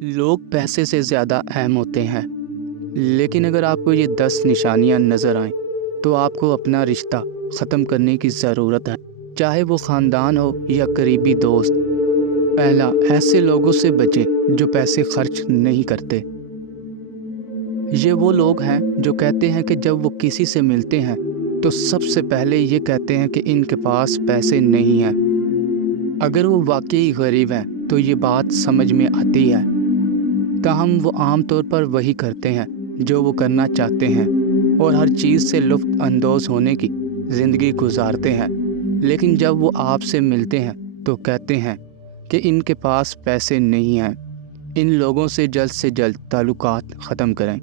لوگ پیسے سے زیادہ اہم ہوتے ہیں، لیکن اگر آپ کو یہ 10 نشانیاں نظر آئیں تو آپ کو اپنا رشتہ ختم کرنے کی ضرورت ہے، چاہے وہ خاندان ہو یا قریبی دوست۔ پہلا، ایسے لوگوں سے بچیں جو پیسے خرچ نہیں کرتے۔ یہ وہ لوگ ہیں جو کہتے ہیں کہ جب وہ کسی سے ملتے ہیں تو سب سے پہلے یہ کہتے ہیں کہ ان کے پاس پیسے نہیں ہیں۔ اگر وہ واقعی غریب ہیں تو یہ بات سمجھ میں آتی ہے، تاہم وہ عام طور پر وہی کرتے ہیں جو وہ کرنا چاہتے ہیں اور ہر چیز سے لطف اندوز ہونے کی زندگی گزارتے ہیں، لیکن جب وہ آپ سے ملتے ہیں تو کہتے ہیں کہ ان کے پاس پیسے نہیں ہیں۔ ان لوگوں سے جلد تعلقات ختم کریں۔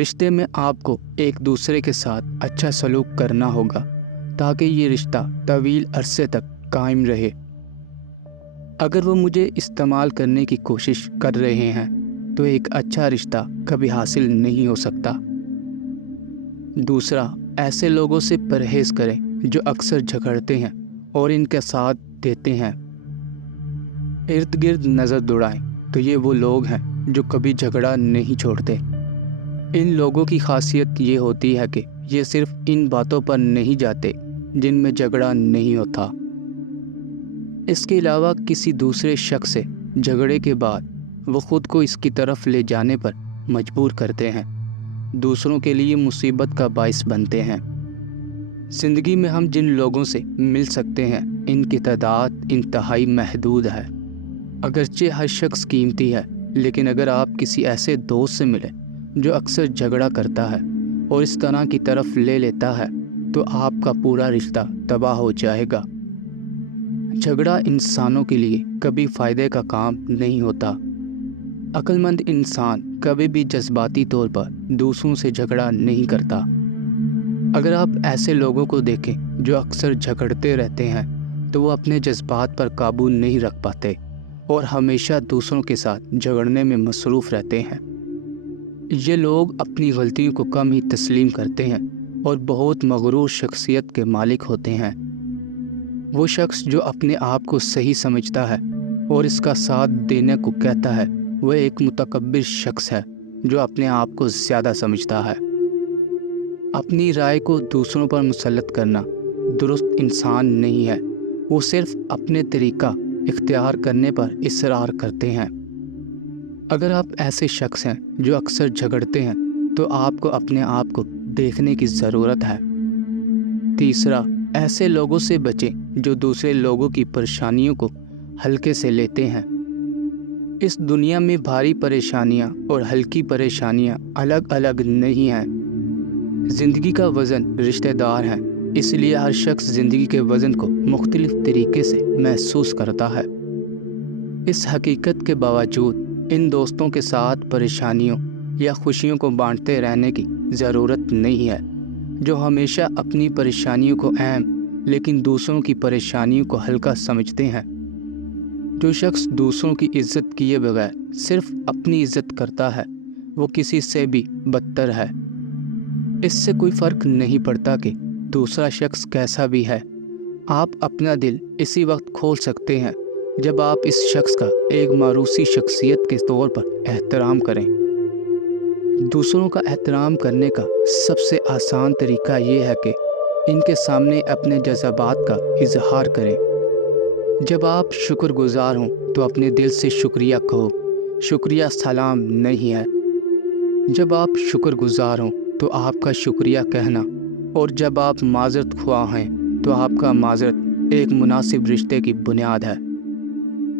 رشتے میں آپ کو ایک دوسرے کے ساتھ اچھا سلوک کرنا ہوگا تاکہ یہ رشتہ طویل عرصے تک قائم رہے۔ اگر وہ مجھے استعمال کرنے کی کوشش کر رہے ہیں تو ایک اچھا رشتہ کبھی حاصل نہیں ہو سکتا۔ دوسرا، ایسے لوگوں سے پرہیز کریں جو اکثر جھگڑتے ہیں اور ان کا ساتھ دیتے ہیں۔ ارد گرد نظر دوڑائیں تو یہ وہ لوگ ہیں جو کبھی جھگڑا نہیں چھوڑتے۔ ان لوگوں کی خاصیت یہ ہوتی ہے کہ یہ صرف ان باتوں پر نہیں جاتے جن میں جھگڑا نہیں ہوتا۔ اس کے علاوہ کسی دوسرے شخص سے جھگڑے کے بعد وہ خود کو اس کی طرف لے جانے پر مجبور کرتے ہیں، دوسروں کے لیے مصیبت کا باعث بنتے ہیں۔ زندگی میں ہم جن لوگوں سے مل سکتے ہیں ان کی تعداد انتہائی محدود ہے۔ اگرچہ ہر شخص قیمتی ہے، لیکن اگر آپ کسی ایسے دوست سے ملیں جو اکثر جھگڑا کرتا ہے اور اس طرح کی طرف لے لیتا ہے تو آپ کا پورا رشتہ تباہ ہو جائے گا۔ جھگڑا انسانوں کے لیے کبھی فائدے کا کام نہیں ہوتا۔ عقل مند انسان کبھی بھی جذباتی طور پر دوسروں سے جھگڑا نہیں کرتا۔ اگر آپ ایسے لوگوں کو دیکھیں جو اکثر جھگڑتے رہتے ہیں تو وہ اپنے جذبات پر قابو نہیں رکھ پاتے اور ہمیشہ دوسروں کے ساتھ جھگڑنے میں مصروف رہتے ہیں۔ یہ لوگ اپنی غلطیوں کو کم ہی تسلیم کرتے ہیں اور بہت مغرور شخصیت کے مالک ہوتے ہیں۔ وہ شخص جو اپنے آپ کو صحیح سمجھتا ہے اور اس کا ساتھ دینے کو کہتا ہے وہ ایک متکبر شخص ہے جو اپنے آپ کو زیادہ سمجھتا ہے۔ اپنی رائے کو دوسروں پر مسلط کرنا درست انسان نہیں ہے، وہ صرف اپنے طریقہ اختیار کرنے پر اصرار کرتے ہیں۔ اگر آپ ایسے شخص ہیں جو اکثر جھگڑتے ہیں تو آپ کو اپنے آپ کو دیکھنے کی ضرورت ہے۔ تیسرا، ایسے لوگوں سے بچیں جو دوسرے لوگوں کی پریشانیوں کو ہلکے سے لیتے ہیں۔ اس دنیا میں بھاری پریشانیاں اور ہلکی پریشانیاں الگ الگ نہیں ہیں۔ زندگی کا وزن رشتہ دار ہے، اس لیے ہر شخص زندگی کے وزن کو مختلف طریقے سے محسوس کرتا ہے۔ اس حقیقت کے باوجود ان دوستوں کے ساتھ پریشانیوں یا خوشیوں کو بانٹتے رہنے کی ضرورت نہیں ہے، جو ہمیشہ اپنی پریشانیوں کو اہم لیکن دوسروں کی پریشانیوں کو ہلکا سمجھتے ہیں۔ جو شخص دوسروں کی عزت کیے بغیر صرف اپنی عزت کرتا ہے وہ کسی سے بھی بدتر ہے۔ اس سے کوئی فرق نہیں پڑتا کہ دوسرا شخص کیسا بھی ہے۔ آپ اپنا دل اسی وقت کھول سکتے ہیں جب آپ اس شخص کا ایک موروثی شخصیت کے طور پر احترام کریں۔ دوسروں کا احترام کرنے کا سب سے آسان طریقہ یہ ہے کہ ان کے سامنے اپنے جذبات کا اظہار کریں۔ جب آپ شکر گزار ہوں تو اپنے دل سے شکریہ کہو، شکریہ سلام نہیں ہے۔ جب آپ شکر گزار ہوں تو آپ کا شکریہ کہنا، اور جب آپ معذرت خواہ ہیں تو آپ کا معذرت ایک مناسب رشتے کی بنیاد ہے۔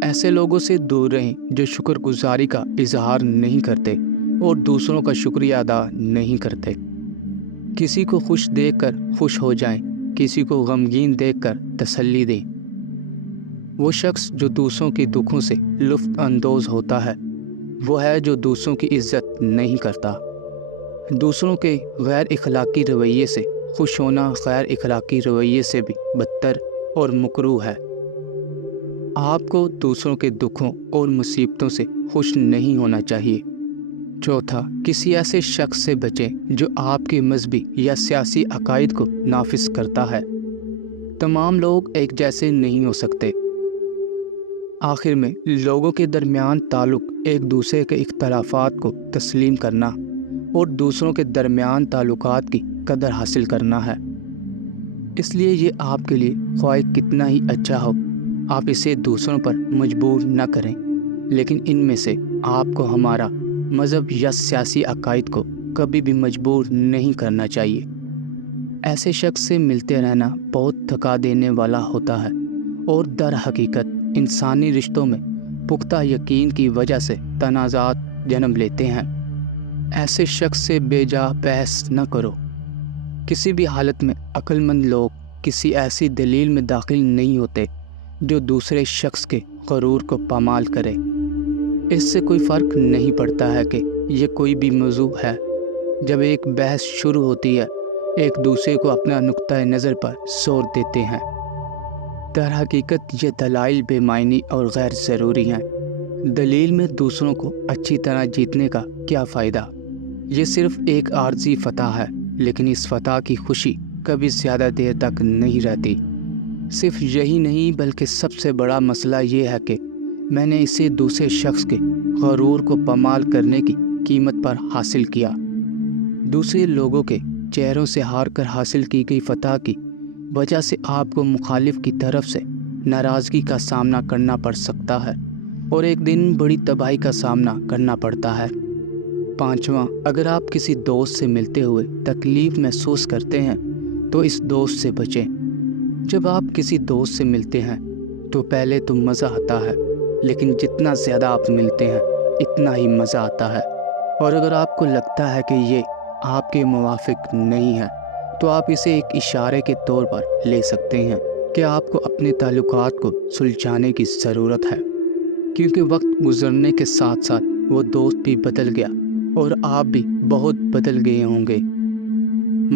ایسے لوگوں سے دور رہیں جو شکر گزاری کا اظہار نہیں کرتے اور دوسروں کا شکریہ ادا نہیں کرتے۔ کسی کو خوش دیکھ کر خوش ہو جائیں، کسی کو غمگین دیکھ کر تسلی دیں۔ وہ شخص جو دوسروں کے دکھوں سے لطف اندوز ہوتا ہے وہ ہے جو دوسروں کی عزت نہیں کرتا۔ دوسروں کے غیر اخلاقی رویے سے خوش ہونا غیر اخلاقی رویے سے بھی بدتر اور مکروہ ہے۔ آپ کو دوسروں کے دکھوں اور مصیبتوں سے خوش نہیں ہونا چاہیے۔ چوتھا، کسی ایسے شخص سے بچیں جو آپ کے مذہبی یا سیاسی عقائد کو نافذ کرتا ہے۔ تمام لوگ ایک جیسے نہیں ہو سکتے۔ آخر میں لوگوں کے درمیان تعلق ایک دوسرے کے اختلافات کو تسلیم کرنا اور دوسروں کے درمیان تعلقات کی قدر حاصل کرنا ہے۔ اس لیے یہ آپ کے لیے خواہ کتنا ہی اچھا ہو، آپ اسے دوسروں پر مجبور نہ کریں، لیکن ان میں سے آپ کو ہمارا مذہب یا سیاسی عقائد کو کبھی بھی مجبور نہیں کرنا چاہیے۔ ایسے شخص سے ملتے رہنا بہت تھکا دینے والا ہوتا ہے اور در حقیقت انسانی رشتوں میں پختہ یقین کی وجہ سے تنازعات جنم لیتے ہیں۔ ایسے شخص سے بے جا بحث نہ کرو۔ کسی بھی حالت میں عقل مند لوگ کسی ایسی دلیل میں داخل نہیں ہوتے جو دوسرے شخص کے غرور کو پامال کرے۔ اس سے کوئی فرق نہیں پڑتا ہے کہ یہ کوئی بھی موضوع ہے۔ جب ایک بحث شروع ہوتی ہے، ایک دوسرے کو اپنا نقطۂ نظر پر زور دیتے ہیں۔ در حقیقت یہ دلائل بے معنی اور غیر ضروری ہیں۔ دلیل میں دوسروں کو اچھی طرح جیتنے کا کیا فائدہ؟ یہ صرف ایک عارضی فتح ہے، لیکن اس فتح کی خوشی کبھی زیادہ دیر تک نہیں رہتی۔ صرف یہی نہیں بلکہ سب سے بڑا مسئلہ یہ ہے کہ میں نے اسے دوسرے شخص کے غرور کو پامال کرنے کی قیمت پر حاصل کیا۔ دوسرے لوگوں کے چہروں سے ہار کر حاصل کی گئی فتح کی وجہ سے آپ کو مخالف کی طرف سے ناراضگی کا سامنا کرنا پڑ سکتا ہے اور ایک دن بڑی تباہی کا سامنا کرنا پڑتا ہے۔ پانچواں، اگر آپ کسی دوست سے ملتے ہوئے تکلیف محسوس کرتے ہیں تو اس دوست سے بچیں۔ جب آپ کسی دوست سے ملتے ہیں تو پہلے تو مزہ آتا ہے، لیکن جتنا زیادہ آپ ملتے ہیں اتنا ہی مزہ آتا ہے، اور اگر آپ کو لگتا ہے کہ یہ آپ کے موافق نہیں ہے تو آپ اسے ایک اشارے کے طور پر لے سکتے ہیں کہ آپ کو اپنے تعلقات کو سلجھانے کی ضرورت ہے، کیونکہ وقت گزرنے کے ساتھ ساتھ وہ دوست بھی بدل گیا اور آپ بھی بہت بدل گئے ہوں گے۔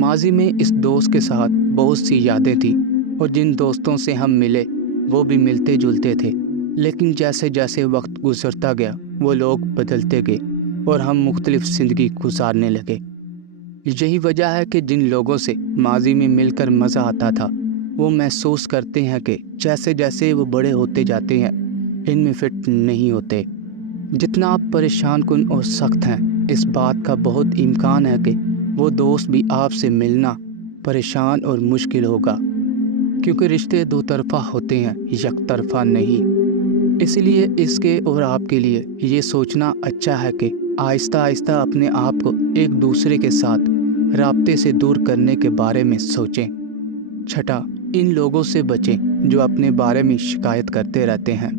ماضی میں اس دوست کے ساتھ بہت سی یادیں تھیں اور جن دوستوں سے ہم ملے وہ بھی ملتے جلتے تھے، لیکن جیسے جیسے وقت گزرتا گیا وہ لوگ بدلتے گئے اور ہم مختلف زندگی گزارنے لگے۔ یہی وجہ ہے کہ جن لوگوں سے ماضی میں مل کر مزہ آتا تھا وہ محسوس کرتے ہیں کہ جیسے جیسے وہ بڑے ہوتے جاتے ہیں ان میں فٹ نہیں ہوتے۔ جتنا آپ پریشان کن اور سخت ہیں، اس بات کا بہت امکان ہے کہ وہ دوست بھی آپ سے ملنا پریشان اور مشکل ہوگا، کیونکہ رشتے دو طرفہ ہوتے ہیں، یک طرفہ نہیں۔ اس لیے اس کے اور آپ کے لیے یہ سوچنا اچھا ہے کہ آہستہ آہستہ اپنے آپ کو ایک دوسرے کے ساتھ رابطے سے دور کرنے کے بارے میں سوچیں۔ چھٹا، ان لوگوں سے بچیں جو اپنے بارے میں شکایت کرتے رہتے ہیں۔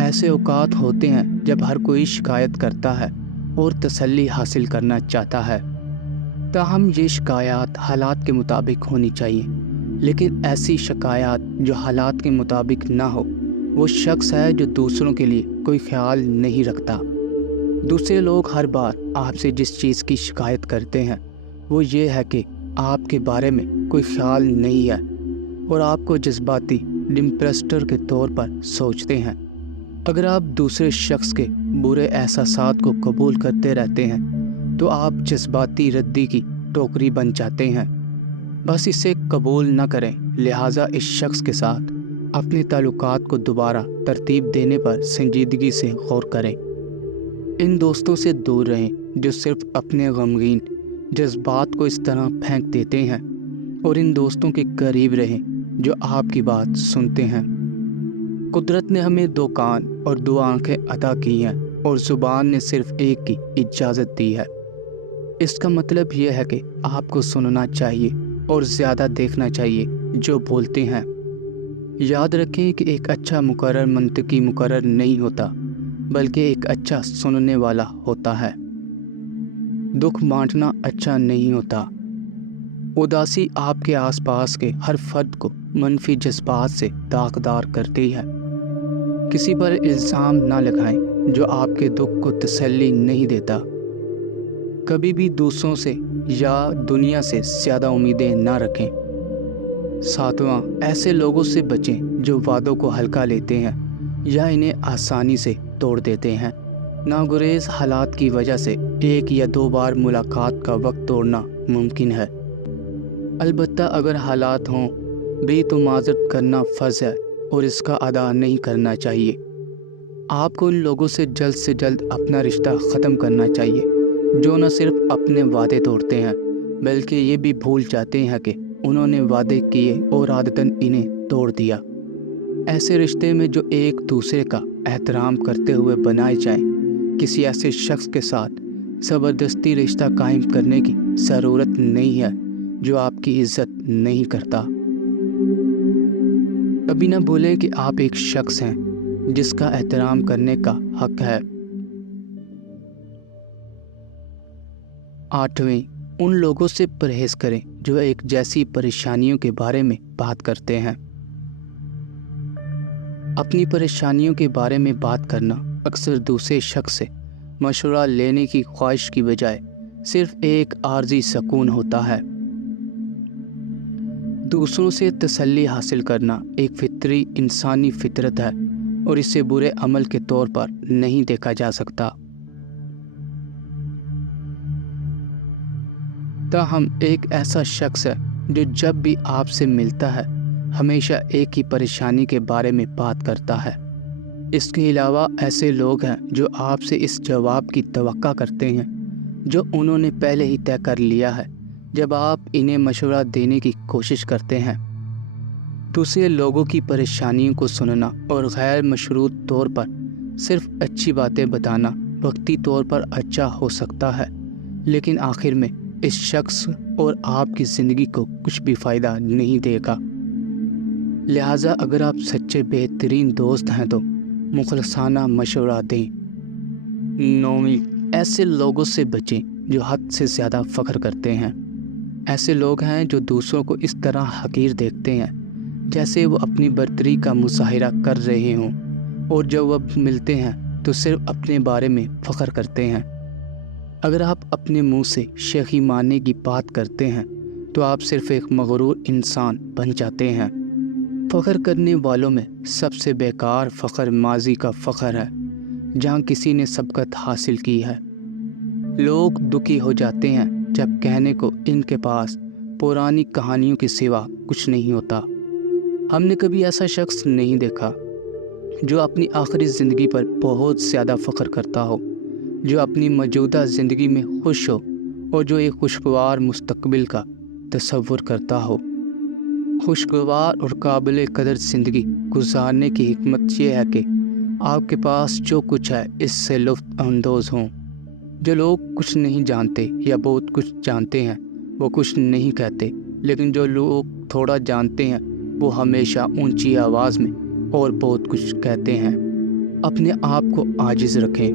ایسے اوقات ہوتے ہیں جب ہر کوئی شکایت کرتا ہے اور تسلی حاصل کرنا چاہتا ہے، تاہم یہ شکایات حالات کے مطابق ہونی چاہیے، لیکن ایسی شکایات جو حالات کے مطابق نہ ہو وہ شخص ہے جو دوسروں کے لیے کوئی خیال نہیں رکھتا۔ دوسرے لوگ ہر بار آپ سے جس چیز کی شکایت کرتے ہیں وہ یہ ہے کہ آپ کے بارے میں کوئی خیال نہیں ہے اور آپ کو جذباتی ڈمپریسٹر کے طور پر سوچتے ہیں۔ اگر آپ دوسرے شخص کے برے احساسات کو قبول کرتے رہتے ہیں تو آپ جذباتی ردی کی ٹوکری بن جاتے ہیں۔ بس اسے قبول نہ کریں، لہٰذا اس شخص کے ساتھ اپنے تعلقات کو دوبارہ ترتیب دینے پر سنجیدگی سے غور کریں۔ ان دوستوں سے دور رہیں جو صرف اپنے غمگین جذبات کو اس طرح پھینک دیتے ہیں، اور ان دوستوں کے قریب رہیں جو آپ کی بات سنتے ہیں۔ قدرت نے ہمیں 2 کان اور 2 آنکھیں عطا کی ہیں اور زبان نے صرف ایک کی اجازت دی ہے۔ اس کا مطلب یہ ہے کہ آپ کو سننا چاہیے اور زیادہ دیکھنا چاہیے جو بولتے ہیں۔ یاد رکھیں کہ ایک اچھا مقرر منطقی مقرر نہیں ہوتا، بلکہ ایک اچھا سننے والا ہوتا ہے۔ دکھ بانٹنا اچھا نہیں ہوتا۔ اداسی آپ کے آس پاس کے ہر فرد کو منفی جذبات سے داغدار کرتی ہے۔ کسی پر الزام نہ لگائیں جو آپ کے دکھ کو تسلی نہیں دیتا۔ کبھی بھی دوسروں سے یا دنیا سے زیادہ امیدیں نہ رکھیں۔ 7واں، ایسے لوگوں سے بچیں جو وعدوں کو ہلکا لیتے ہیں یا انہیں آسانی سے توڑ دیتے ہیں۔ ناگزیر حالات کی وجہ سے 1 یا 2 بار ملاقات کا وقت توڑنا ممکن ہے، البتہ اگر حالات ہوں بھی تو معذرت کرنا فرض ہے اور اس کا ادا نہیں کرنا چاہیے۔ آپ کو ان لوگوں سے جلد اپنا رشتہ ختم کرنا چاہیے جو نہ صرف اپنے وعدے توڑتے ہیں بلکہ یہ بھی بھول جاتے ہیں کہ انہوں نے وعدے کیے اور عادتاً انہیں توڑ دیا۔ ایسے رشتے میں جو ایک دوسرے کا احترام کرتے ہوئے بنائے جائیں، کسی ایسے شخص کے ساتھ زبردستی رشتہ قائم کرنے کی ضرورت نہیں ہے جو آپ کی عزت نہیں کرتا۔ کبھی نہ بھولیں کہ آپ ایک شخص ہیں جس کا احترام کرنے کا حق ہے۔ 8ویں، ان لوگوں سے پرہیز کریں جو ایک جیسی پریشانیوں کے بارے میں بات کرتے ہیں۔ اپنی پریشانیوں کے بارے میں بات کرنا اکثر دوسرے شخص سے مشورہ لینے کی خواہش کی بجائے صرف ایک عارضی سکون ہوتا ہے۔ دوسروں سے تسلی حاصل کرنا ایک فطری انسانی فطرت ہے اور اسے برے عمل کے طور پر نہیں دیکھا جا سکتا۔ تاہم ایک ایسا شخص ہے جو جب بھی آپ سے ملتا ہے ہمیشہ ایک ہی پریشانی کے بارے میں بات کرتا ہے۔ اس کے علاوہ ایسے لوگ ہیں جو آپ سے اس جواب کی توقع کرتے ہیں جو انہوں نے پہلے ہی طے کر لیا ہے جب آپ انہیں مشورہ دینے کی کوشش کرتے ہیں۔ دوسرے لوگوں کی پریشانیوں کو سننا اور غیر مشروط طور پر صرف اچھی باتیں بتانا وقتی طور پر اچھا ہو سکتا ہے لیکن آخر میں اس شخص اور آپ کی زندگی کو کچھ بھی فائدہ نہیں دے گا۔ لہٰذا اگر آپ سچے بہترین دوست ہیں تو مخلصانہ مشورہ دیں۔ 9ویں، ایسے لوگوں سے بچیں جو حد سے زیادہ فخر کرتے ہیں۔ ایسے لوگ ہیں جو دوسروں کو اس طرح حقیر دیکھتے ہیں جیسے وہ اپنی برتری کا مظاہرہ کر رہے ہوں اور جب وہ ملتے ہیں تو صرف اپنے بارے میں فخر کرتے ہیں۔ اگر آپ اپنے منہ سے شیخی ماننے کی بات کرتے ہیں تو آپ صرف ایک مغرور انسان بن جاتے ہیں۔ فخر کرنے والوں میں سب سے بیکار فخر ماضی کا فخر ہے جہاں کسی نے سبقت حاصل کی ہے۔ لوگ دکھی ہو جاتے ہیں جب کہنے کو ان کے پاس پرانی کہانیوں کے سوا کچھ نہیں ہوتا۔ ہم نے کبھی ایسا شخص نہیں دیکھا جو اپنی آخری زندگی پر بہت زیادہ فخر کرتا ہو، جو اپنی موجودہ زندگی میں خوش ہو اور جو ایک خوشگوار مستقبل کا تصور کرتا ہو۔ خوشگوار اور قابل قدر زندگی گزارنے کی حکمت یہ ہے کہ آپ کے پاس جو کچھ ہے اس سے لطف اندوز ہوں۔ جو لوگ کچھ نہیں جانتے یا بہت کچھ جانتے ہیں وہ کچھ نہیں کہتے، لیکن جو لوگ تھوڑا جانتے ہیں وہ ہمیشہ اونچی آواز میں اور بہت کچھ کہتے ہیں۔ اپنے آپ کو عاجز رکھیں۔